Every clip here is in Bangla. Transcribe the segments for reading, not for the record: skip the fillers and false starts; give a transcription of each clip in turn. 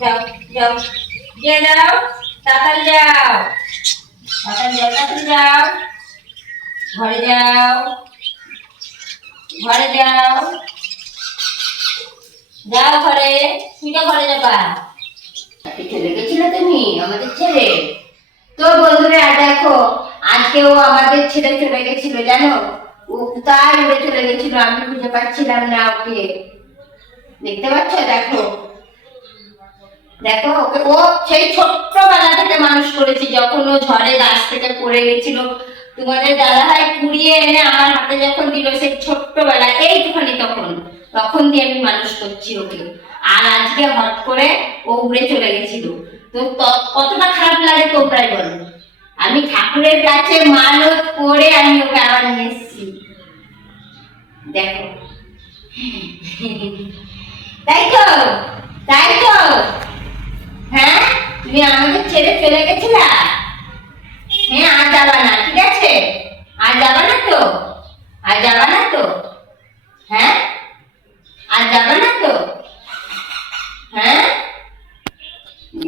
যাও যাও, গিয়ে যাও, তাড়াতাড়ি যাও, তাড়াতাড়ি যাও, তাড়াতাড়ি যাও, ঘরে যাও, ঘরে যাও, যাও ঘরে, তুইটা ঘরে যাবা। চলে গেছিলে তুমি আমাদের ছেলে। তো বন্ধুরা দেখো, আজকেও আমাদের ছেলে চলে গেছিল জানো, ও কোথায় উড়ে চলে গেছিল, আমি খুঁজে পাচ্ছিলাম না ওকে। দেখতে পাচ্ছ? দেখো দেখো ওকে, ও সেই ছোট্টবেলা থেকে মানুষ করেছি, যখন ও ঝড়ে গাছ থেকে পড়ে গেছিল, তোমাদের দাদাভাই কুড়িয়ে এনে আমার হাতে যখন দিল, সেই ছোট্টবেলা এইটুখানি, তখন তখন দিয়ে আমি মানুষ করছি ওকে। আর আজকে হট করে ও উড়ে চলে গেছিল। তো কতটা খারাপ লাগে তোমরাই বলো। আমি ঠাকুরের কাছে মানত করে আমি ওকে আবার নিয়ে এসেছি। দেখো, তাই তো, তাই তো, হ্যাঁ তুমি আমাদের ছেড়ে চলে গেছিলা। হ্যাঁ, আর যাবা না, ঠিক আছে? আর যাবা না তো? আর যাবা না তো? হ্যাঁ, আর যাবা না তো? হ্যাঁ,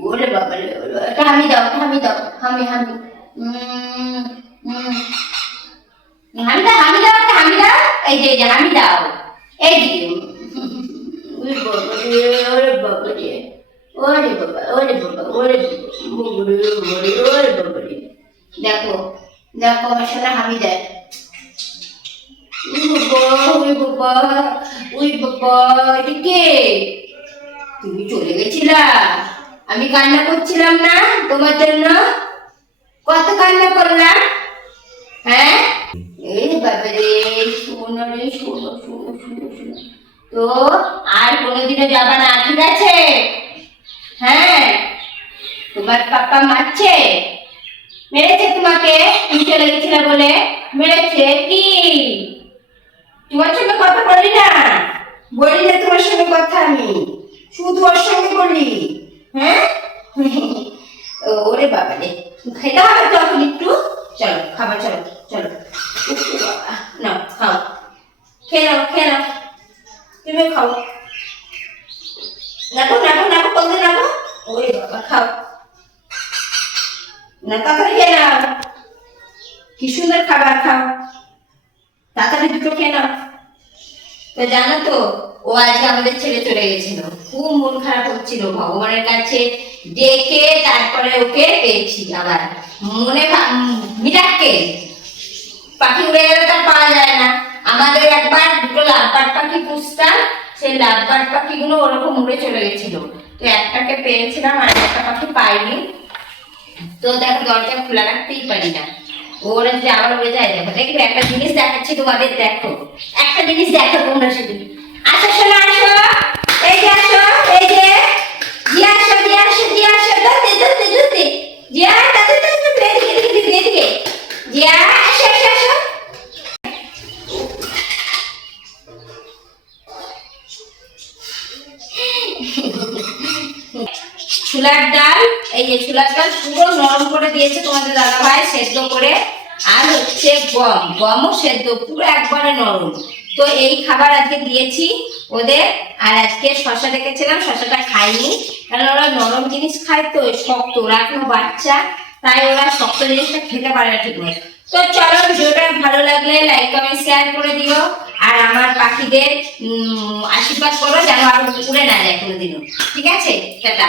ওরে বাবা রে, হামি দাও, হামি দাও, হামি হামি, হামি দাও, হামি দাও, হামি দাও, এই যে হামি দাও, এই যে, ওরে বাবা রে, ওরে বাবা রে, ওরে বাবা, ওরে বাবা, ওরে ওরে বাবা রে। দেখো দেখো, আমার সাথে হামি দেয়। ওই বাবা, ওই বাবা, ওই বাবা, এটা কে? তুমি চলে গেছিলা, আমি কান্না করছিলাম না তোমার জন্য? কত কান্না করলাম, হ্যাঁ? এই বাবা রে, শোনো রে, শোনো শোনো শোনো শোনো। তো আর কোনোদিনও যাবা না, ঠিক আছে? হ্যাঁ, তোমার পাপা মারছে, মেরেছে তোমাকে, তুমি চলে গেছিলে বলে মেরেছে কি? তোমার সঙ্গে কথা বলি না, বলি না তোমার সঙ্গে কথা, আমি শুধু ওর সঙ্গে বলি। হ্যাঁ, ওরে বাবা রে, খেতে হবে তো এখন একটু, চলো খাবার, চলো চলো, না খাও, খেয়ে নাও, খেয়ে নাও, তুমিও খাও, নাকো নাকো নাকো, বলতে নাকো, ওরে বাবা, খাও না, তাড়াতাড়ি খেয়ে নাও, কি সুন্দর খাবার, খাও তাড়াতাড়ি, দুটো খেয়ে নাও। তো জানো তো, ও আজকে আমাদের ছেড়ে চলে গেছিল, খুব মন খারাপ হচ্ছিল, ভগবানের কাছে ডেকে তারপরে ওকে পেয়েছি আবার। মনে মিরাক্কেল, পাখি উড়ে গেলে তার পাওয়া যায় না। আমাদের একবার দুটো লাভবার্ড পাখি পুষতাম, সেই লাভবার্ড পাখিগুলো ওরকম উড়ে চলে গেছিল। তো একটাকে পেয়েছিলাম আর একটা পাখি পাইনি। তো দেখো, দরজা খোলা রাখতেই পারি না, ওরা যদি আবার উড়ে যায়। দেখো, দেখবে একটা জিনিস দেখাচ্ছি তোমাদের, দেখো একটা জিনিস দেখো তোমরা শুধু। আসো শোনো, আসো, এই যে আসো, এই যে জিয়া, আসো জিয়া, আসো জিয়া, আসো, ধরতে ধরতে ধরতে, জিয়া তাতে তাতে এদিকে এদিকে এদিকে, জিয়া আসো আসো আসো। ছোলার ডাল, এই যে ছোলার ডাল পুরো নরম করে দিয়েছে তোমাদের দাদাভাই, সেদ্ধ করে। আর হচ্ছে গম, গমও সেদ্ধ, পুরো একবারে নরম। তো এই খাবার আজকে দিয়েছি ওদের। আর আজকে শশা রেখেছিলাম, শশাটা খাইনি, কারণ ওরা নরম জিনিস খায় তো, শক্ত, ওরা এখনো বাচ্চা, তাই ওরা শক্ত জিনিসটা খেতে পারে না ঠিক মতো। তো চলো, ভিডিওটা ভালো লাগলে লাইক কমেন্ট শেয়ার করে দিও। আর আমার পাখিদের আশীর্বাদ করো যেন আর উড়ে না যায় কোনোদিনও, ঠিক আছে? টাটা।